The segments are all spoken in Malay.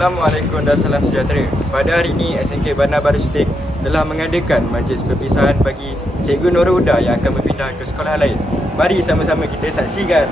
Assalamualaikum dan salam sejahtera. Pada hari ini, SMK Bandar Baru City telah mengadakan majlis perpisahan bagi Cikgu Nurul Huda yang akan berpindah ke sekolah lain. Mari sama-sama kita saksikan.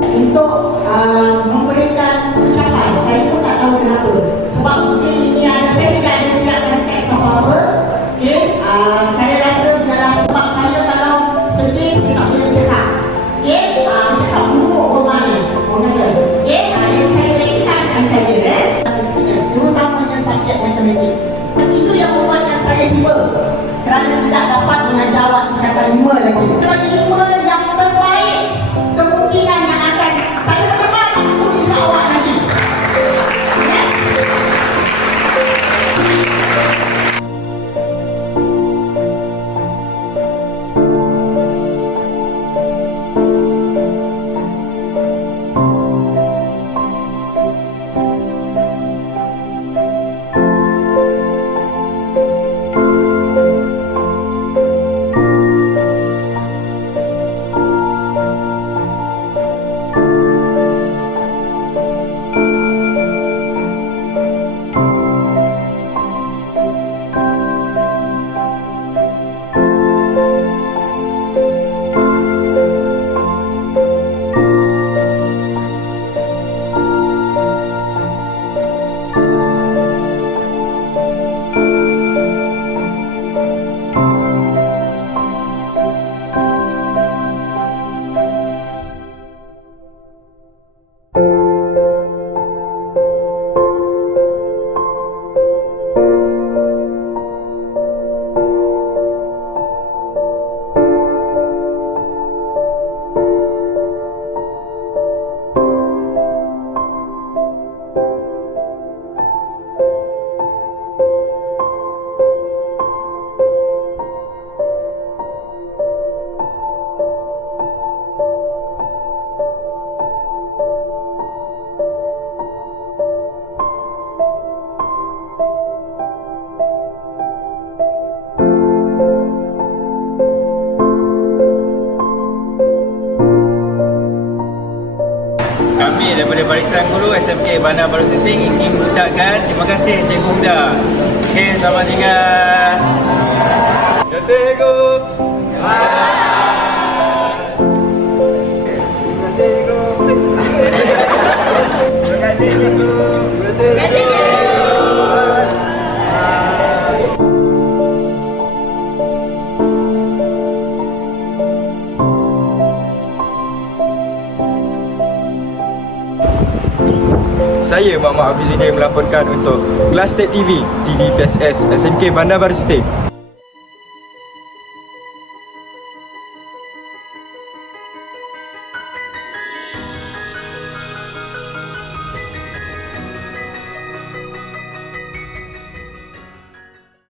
Untuk memberikan ucapan, saya pun tak tahu kenapa. Sebab mungkin ini saya tidak ada siapkan teks apa-apa. Okay? Saya rasa biarlah sebab saya kalau sedih, saya tak boleh cakap. Okay? Cakap buruk bermakna. Orang kata. Okay? Jadi saya ringkaskan saja. Terutamanya subjek matematik. Itu yang membuatkan saya tiba. Kerana tidak dapat menjawab kata 5 lagi. Kata 5 yang terbaik, kemungkinan yang akan saya berdebat dengan tulis awak lagi. Kami daripada Barisan Guru SMK Bandar Baru City ingin mengucapkan terima kasih Cikgu Huda. Okey, selamat tinggal. Terima kasih, Cikgu. Terima kasih Cikgu. Terima kasih Cikgu. Terima kasih, Cikgu. Saya Muhammad Hafizuddin melaporkan untuk Kelas Tech TV, TV PSS SMK Bandar Baru City.